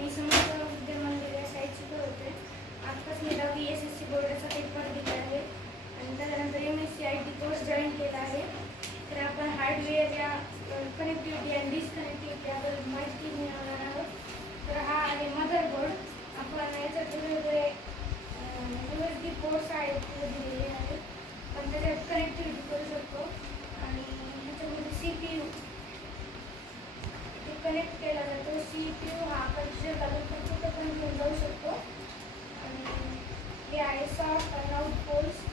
मी समर्थ विद्या मंदिर या शाळेत शिकवते. आजपासून मी 10वी SSC बोर्डाचा पेपर दिला आहे आणि त्यानंतर MSc IT कोर्स जॉईन केला आहे. तर आपण हार्डवेअर या कनेक्टिव्हिटी आणि डिस्कनेक्टिव्हिटी याबद्दल माहिती मिळवणार आहोत. तर हा आहे मदरबोर्ड. आपण याच्यात वेगवेगळे USB पोर्ट्स आहेत दिलेले आहेत. पण त्याच्यात कनेक्टिव्हिटी करू शकतो आणि ह्याच्यामध्ये CPU कनेक्ट केला जातो. CPU हा आपण जर आपण कुठं पण घेऊन जाऊ शकतो. आणि हे आहे सॉफ्ट आणि आउट पोल्स.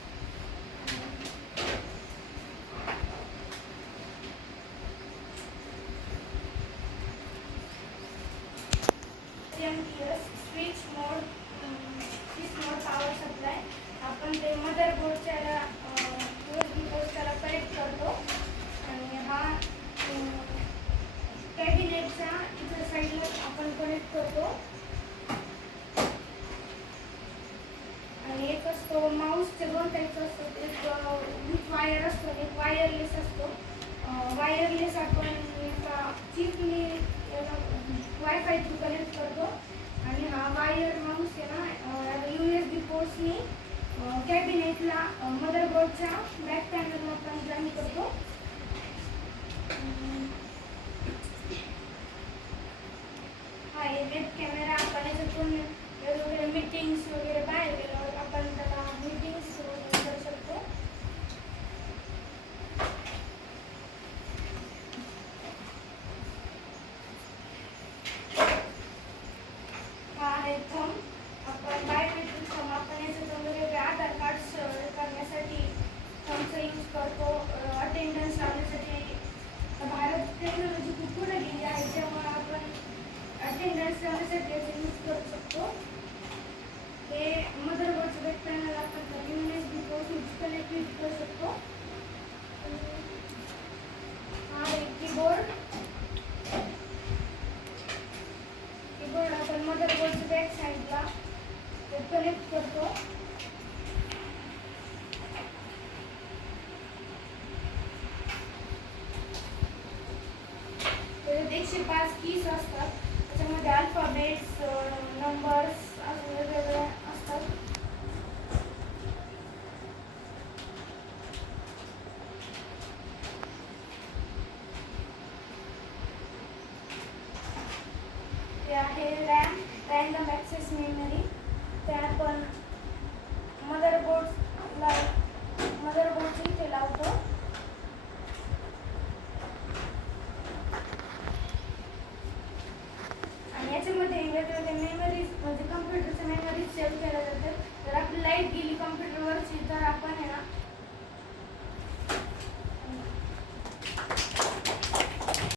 MTS स्विच मोड पॉवर सप्लाय. आपण ते मदरबोर्डच्या USB पोर्टला कनेक्ट करतो आणि हा कॅबिनेटच्या इतर साईडला आपण कनेक्ट करतो. आणि एक असतो माऊसचे 2 टाईप्स असतात. एक विथ वायर असतो आणि एक वायरलेस असतो. वायरलेस आपण चिपनी वायफाय थ्रू कनेक्ट करतो आणि हा वायर माऊस आहे ना USB पोर्ट्सनी कॅबिनेटला मदरबोर्डच्या बॅक पॅनलला आपण जॉईन करतो. हा आहे वेब कॅमेरा. आपण याच्यातून वेगवेगळे मीटिंग्स वगैरे बाहेर गेल्यावर आपण त्याला मीटिंग्स करू शकतो. हा आहे थंब. आपण बायोमेट्रिक थंब. आपण याच्यातून वेगवेगळे आधार कार्ड्स करण्यासाठी थंबचा यूज करतो. अटेंडन्स लावण्यासाठी भारत टेक्नॉलॉजी खूप पुढे गेली आहे त्यामुळे आपण अटेंडन्स लावण्यासाठी याचा यूज करू शकतो. हे मदरबोर्डचं बॅक पॅनल आपण USB पोर्ट कनेक्ट करू शकतो. हा एक कीबोर्ड. आपण मदरबोर्डच्या बॅक साईडला कनेक्ट करतो. त्याच्यात 105 कीज असतात. त्याच्यामध्ये अल्फाबेट्स नंबर्स वेगवेगळे असतात. ते आहे रॅम रँडम ॲक्सेस मेमरी. ते आपण मदरबोर्डची इथे लावतो. आणि याच्यामध्ये वेगवेगळे